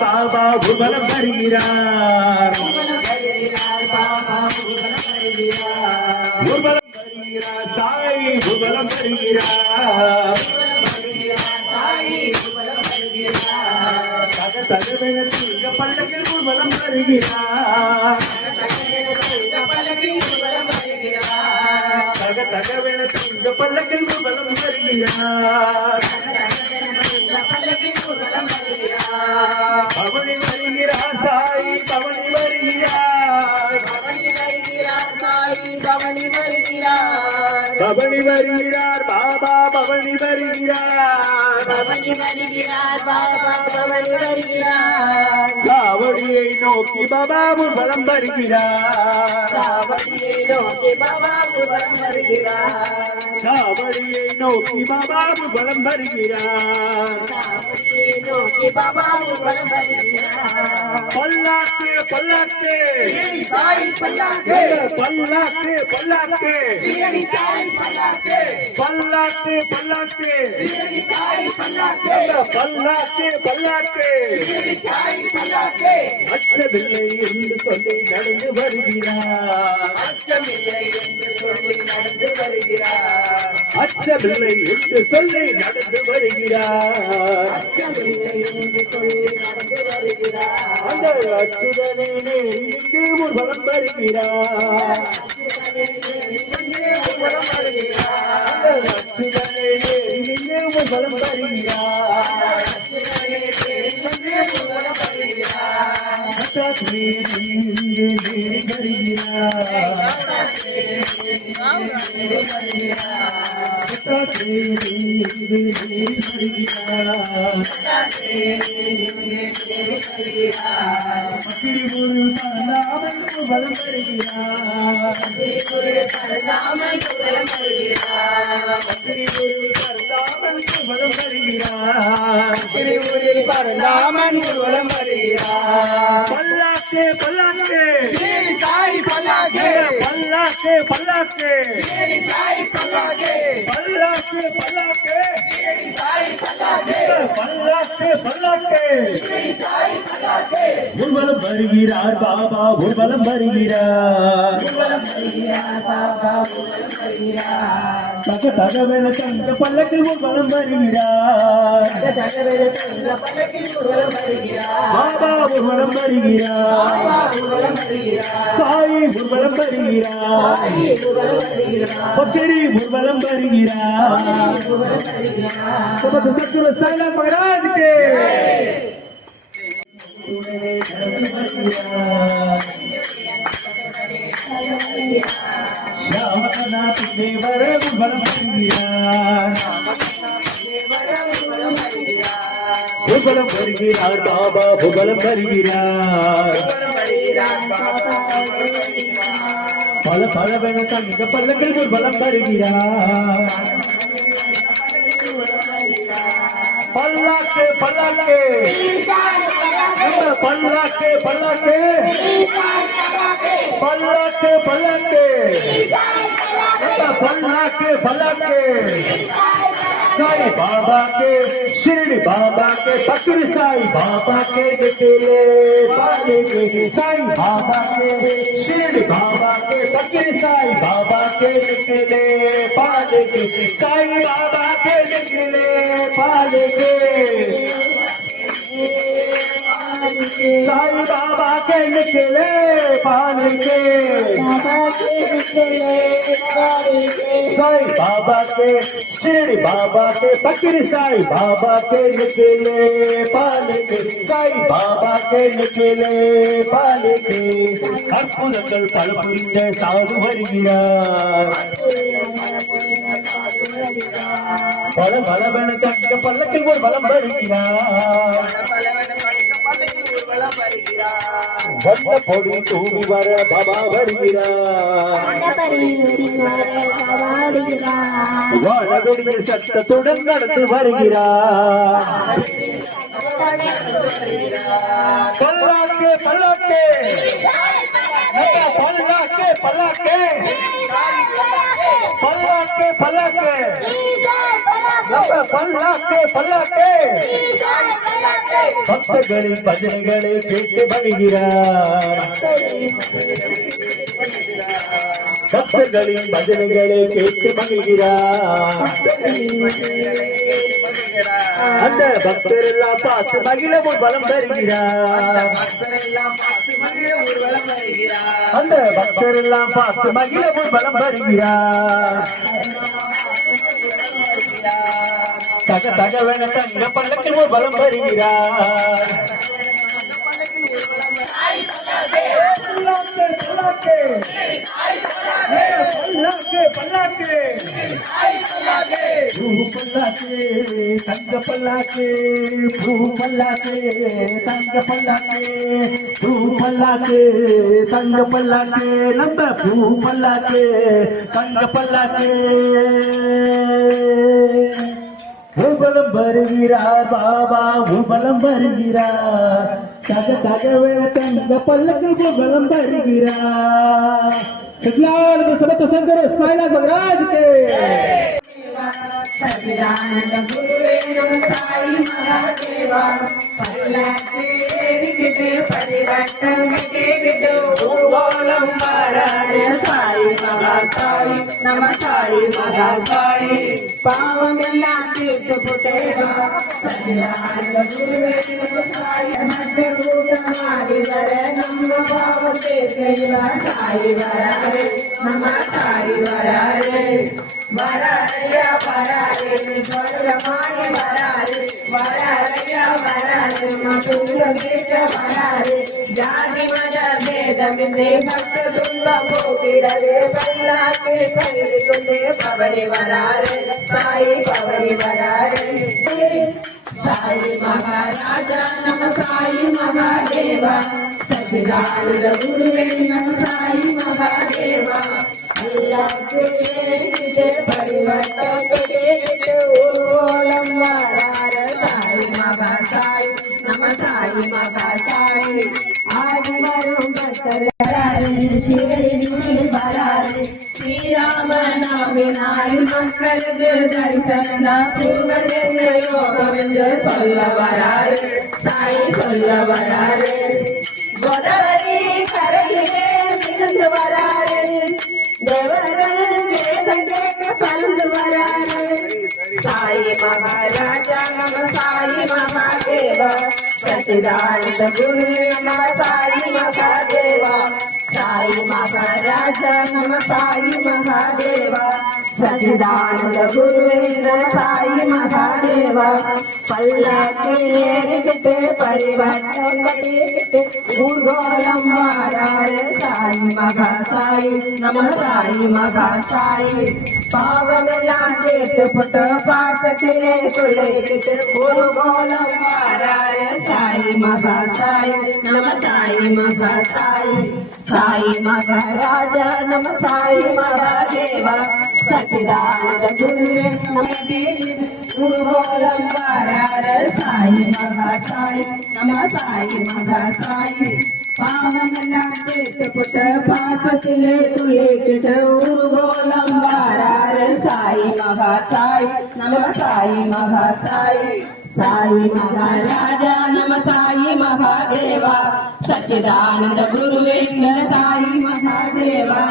बाबा भूगोलम भरगिरार साई भूगोलम भरगिरार तगवेन तुंग पल्लकिल भूगोलम भरगिरार तगवेन तुंग पल्लकिल भूगोलम भरगिरार भवनी வருகிறார் சாய் பவனி வருகிறார் பவனி வருகிறார் பாபா பவனி வருகிறார் சாவடியை நோக்கி பாபா ஊர்வலம் வருகிறார் சாவடியை நோக்கி பாபா ஊர்வலம் வருகிறார் பல்லாக்கு பல்லாக்கு பல்லாக்கு பல்லாக்கு பல்லாக்கு பல்லாக்கு பல்லாக்கு அச்சமில்லை என்று சொல்லி நடந்து வருகிறார் அச்சமில்லை என்று சொல்லி நடந்து வருகிறார் அந்த அச்சுதனே இங்கு ஊர்வலம் வருகிறார் அச்சுதனே இங்கு ஊர்வலம் வருகிறார் பல்லாக்கு பல்லாக்கு பல்லாக்கு பல்லாக்கு பல்லாக்கு ஊர்வலம் வருகிறார் பாபா ஊர்வலம் வருகிறார் தகவல தங்க பல்லக்கில் ஊர்வலம் வருகிறார் பாபா ஊர்வலம் வருகிறார் சாய் ஊர்வலம் வருகிறார் பக்கரி ஊர்வலம் வருகிறார் सतगुरु साईनाथ महाराज के श्यामनाथ देवर भूगोलम வருகிறார் பாபா भूगोलम வருகிறார் பல பலவென தங்க பல்லக்கில் भूगोलम வருகிறார் பல்லாக்கு பல்லாக்கு பல்லாக்கு பல்லாக்கு பல்லாக்கு பல்லாக்கு பல்லாக்கு பல்லாக்கு साई बाबा के शिरडी बाबा के फकीर साई बाबा के निकले पाले के साई बाबा के शिरडी बाबा के फकीर साई बाबा के निकले पाले के साई बाबा के निकले पाले के साईं बाबा के निकले पानी के साईं बाबा के शिरडी बाबा के फकीर साईं बाबा के निकले पानी के साईं बाबा के निकले पानी के அற்புதங்கள் பல புரிந்த சாது வருகிறார் பல பலவன தங்க பல்லக்கில் ஒரு பலம் வருகிறார் வந்த பொடி தூவி வர பாபா வருகிறார் வானதுடைய சத்தத்துடன் நடந்து வருகிறார் பல்லாக்கே பல்லாக்கே பல்லாக்கே பல்லாக்கே பல்லாக்கே பல்லாக்கே பல்லாக்கே பல்லாக்கே பக்தர்களின் பஜனைகளை கேட்டு வருகிறார் பக்தர்களின் பஜனைகளை கேட்டு மகிழ்கிறார் அந்த பக்தர் எல்லாம் பார்த்து மகிழ ஒரு பலம் தருகிறார் அந்த பக்தர் எல்லாம் பார்த்து மகிழ ஒரு பலம் வருகிறார் தக தகவன தங்க பல்லக்கில் ஒரு பலம் வருகிறார் தங்க பல்லாக்கு பூ பல்லாக்கு தங்க பல்லாக்கு பூ பல்லாக்கு தங்க பல்லாக்கு நம்ம பூ பல்லாக்கு தங்க பல்லாக்கு ஊபலம் வருகிறார் பாபா ஊபலம் வருகிறார் தக தகவன தங்க பல்லக்கு ஊபலம் வருகிறார் सतलाल को सबक पसंद करो साईनाथ महाराज के सचिदानंद गुरुवेणु साई महादेवा पल्लाके रिकटे परिवर्तन के गिटो ओलम बारार साई महासाई नम साई महासाई पावनला तीर्थ पुटेवा सचिदानंद गुरुवेणु साई मध्य कूट मारी वर नम भावते कैवा साई वरारे नम साई वरारे वरारे वरारे स्वर्गमाय वरारे वरारे वरारे मधुरगेश वरारे जाति मद भेद मिंदे भक्त दुर्लभ भोगिरवे पल्लाके कैरि कुंदे पवनि वरारे साई पवनि वरारे साई महाराजा नम साई महादेवा सचिदानंद गुरुवेणु साई महादेवा अल्लाह के परिवर्तन के ओलम वरार साई महासाई नम साई महासाई आदिवरम भक्तर शिवरी बरारे श्री राम नाम नाय मंगल दर्शन पूर्व जन्म योग बिंद सोल्ल वरारे साई सोल्ल वरारे गोदावरी करगिले मिगंद वरारे देवरल वेदके पलंद वरारे साई महाराजा नम साई महादेवा सचिदानंद गुरु नम साई महादेवा साई महाराजा नम साई महादेवा सचिदानंद गुरुवेंद्र साई महादेवा पल्लाके रिकटे परिवर्तन कटे भूगोलम वारार साई महासाई नम साई महासाई पावमेला केत पुट पास किले तुले किट भूगोलम वारार साई महासाई नम साई महासाई साई महाराजा नम साई महादेवा सचिदानंद गुरुवे नम भूगोलम वारार साई महासाई नम साई महासाई पावमेला केत पुट पास किले तुले किट भूगोलम वारार साई महासाई नम साई महासाई साई महाराजा नम साई महादेवा सच्चिदानंद गुरुवेंद्र साई महादेवा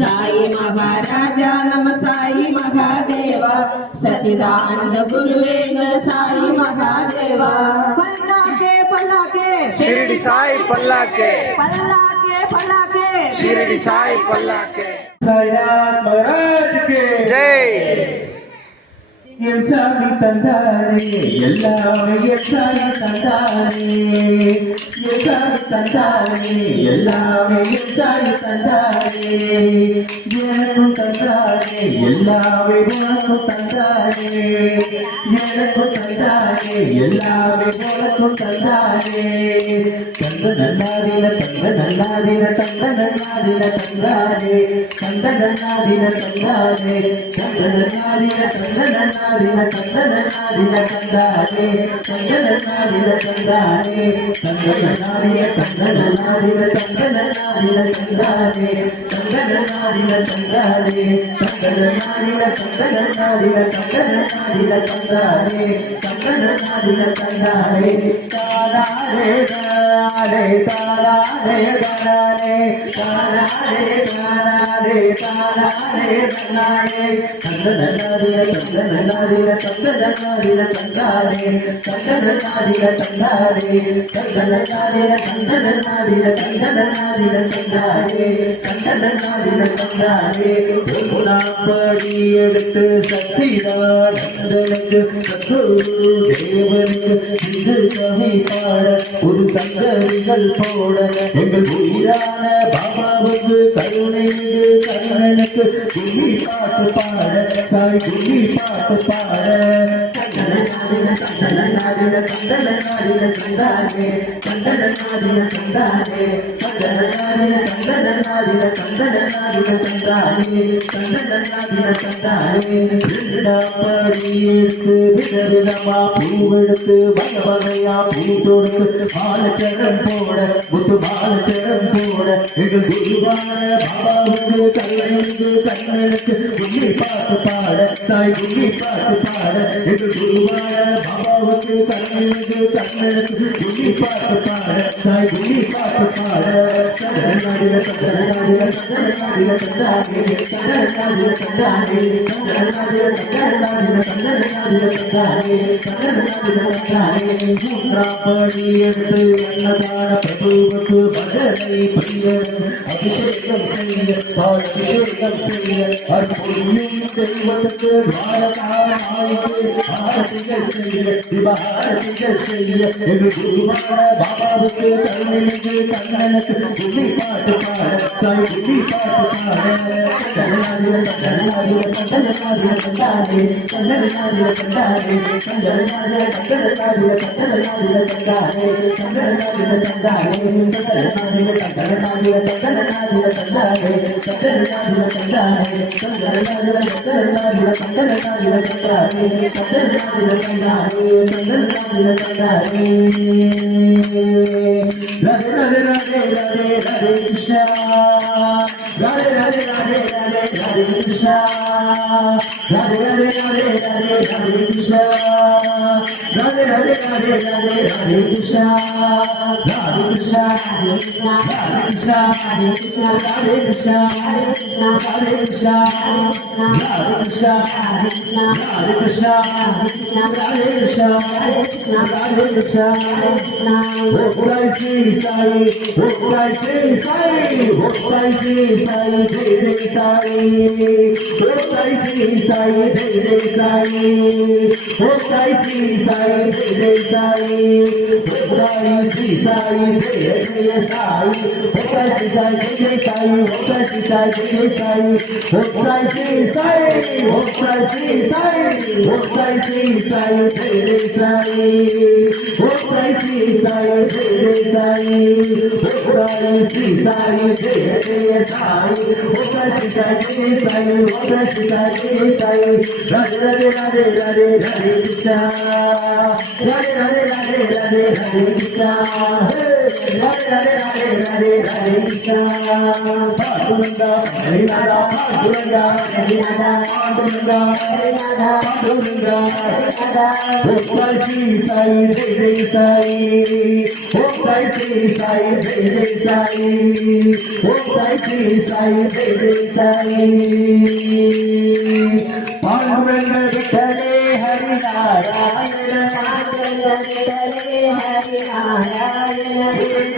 साई महाराजा नम साई महादेवा सच्चिदानंद गुरुवेंद्र साई महादेवा पल्लाके पल्लाके शिरडी సాయి పల్లాకే పల్లాకే పల్లాకే షిరిడి సాయి పల్లాకే సాయినాథ్ మహారాజ్ కే జై என் சாமி தந்தானே எல்லாமே என் சாமி தந்தானே என் சாமி தந்தானே எல்லாமே என் சாமி தந்தானே எனக்கும் தந்தானே எல்லாமே உனக்கும் தந்தானே எனக்கும் தந்தானே எல்லாமே உனக்கும் தந்தானே தந்த நன்னாதின தந்தானே தந்த நன்னாதின தந்தானே தந்த நன்னாதின தந்தானே நாதின தந்தனாதின தந்தானே தந்தனாதின தந்தானே தந்தனாதின தந்தனாதின தந்தனாதின தந்தானே தந்தனாதின தந்தானே தந்தனாதின தந்தனாதின தந்தனாதின தந்தானே தந்தனாதின தந்தானே சாதாரே தாரே சாதாரே தாரே சாதாரே தாரே சாதாரே தாரே தந்தனாதின தந்தனாதின தந்தனாதின தந்தானே தந்தனாதின தந்தானே தந்தனாதின தந்தனாதின தந்தனாதின தந்தானே தந்தனாதின தந்தானே பொன்னாப்படி எடுத்து சச்சிதானந்தனுக்கு சத்குரு தேவனுக்கு இது கவி பாட ஒரு சங்கரிகள் போட எங்கள் உயிரான பாபாவுக்கு கருணைக்கு கண்ணனுக்கு கும்மி பாட்டு பாட சாய் கும்மி பாட்டு பாட தந்தனாதின தந்தனாதின தந்தனாதின தந்தானே தந்தனாதின தந்தானே தந்தனாதின தந்தனாதின தந்தனாதின தந்தானே தந்தனாதின தந்தானே விருடாப்படி எடுத்து விதவிதமா பூவெடுத்து வகை வகையா பூ தொடுத்து மாலச்சரம் போட முத்து மாலச்சரம் போட எங்கள் குருவான பாபாவுக்கு கருணைக்கு கண்ணனுக்கு கும்மி பாட்டு பாட சாய் கும்மி பாட்டு பாட எங்கள் குருவான பாபாவுக்கு கருணைக்கு கண்ணனுக்கு கும்மி பாட்டு பாட சாய் கும்மி பாட்டு பாட தந்தனாதின தந்தனாதின தந்தனாதின தந்தானே தந்தனாதின தந்தானே தந்தனாதின தந்தனாதின தந்தனாதின தந்தானே தந்தனாதின தந்தானே மூன்றாப்படி எடுத்து அன்னதான பிரபுவுக்கு பஜனை பிரிய அபிஷேகம் செய்ய பாலபிஷேகம் செய்ய அற்புதம் தெய்வத்துக்கு துவாரகாமாய்க்கு ஆரத்திகள் செய்ய விவகாரத்திகள் செய்ய எங்கள் குருவான பாபாவுக்கு கருணைக்கு கண்ணனுக்கு கும்மி பாட்டு பாட சாய் கும்மி பாட்டு பாட தந்தனாதின தந்தனாதின தந்தனாதின தந்தானே தந்தனாதின தந்தானே தந்தனாதின தந்தனாதின தந்தனாதின தந்தானே தந்தனாதின தந்தானே தந்தனாதின தந்தனாதின தந்தனாதின தந்தானே தந்தனாதின தந்தானே தந்தனாதின தந்தனாதின தந்தனாதின தந்தானே தந்தனாதின தந்தானே தந்தனாதின தந்தானே ராதே ராதே ராதே ராதே ராதே கிருஷ்ணா ராதே ராதே ராதே ராதே ராதே கிருஷ்ணா ராதே ராதே ராதே ராதே ராதே கிருஷ்ணா ராதே ராதே ராதே ராதே ராதே கிருஷ்ணா ராதே கிருஷ்ணா ராதே கிருஷ்ணா ராதே கிருஷ்ணா ராதே கிருஷ்ணா ராதே கிருஷ்ணா ராதே கிருஷ்ணா ராதே கிருஷ்ணா ராதே கிருஷ்ணா ராதே கிருஷ்ணா ராதே கிருஷ்ணா ராதே கிருஷ்ணா ராதே கிருஷ்ணா ராதே கிருஷ்ணா ராதே கிருஷ்ணா ஓம் ஸ்ரீ சாய் ஓம் ஸ்ரீ சாய் ஓம் ஸ்ரீ சாய் ஜெய ஜெய சாய் ஓம் ஸ்ரீ சாய் ஜெய ஜெய சாய் ஓம் ஸ்ரீ சாய் ஜெய ஜெய சாய் ஓம் ஸ்ரீ சாய் ஜெய ஜெய சாய் ஓம் ஸ்ரீ சாய் ஜெய ஜெய சாய் ஓம் ஸ்ரீ சாய் ஜெய ஜெய சாய் ஓம் ஸ்ரீ சாய் ஓம் ஸ்ரீ சாய் ஓம் ஸ்ரீ சாய் ஜெய ஜெய சாய் ஓம் ஸ்ரீ சாய் ஜெய ஜெய சாய் ஓம் ஸ்ரீ சாய் ஜெய ஜெய சாய் ஓம் ஸ்ரீ சாய் ஜெய ஜெய சாய் ஓம் ஸ்ரீ சாய் ஜெய ஜெய சாய் ராधे राधे राधे राधे राधे कृष्णा राधे राधे राधे राधे राधे कृष्णा राधे राधे राधे राधे राधे कृष्णा पांडुरंगा हरिनाथा पांडुरंगा हरिनाथा पांडुरंगा हरिनाथा पांडुरंगा हरिनाथा ओम श्री साई जय जय साई ओम श्री साई जय जय साई ओम श्री साई जय जय साई पांडुरंग विठले हरि नारायण पांडुरंग विठले हरि नारायण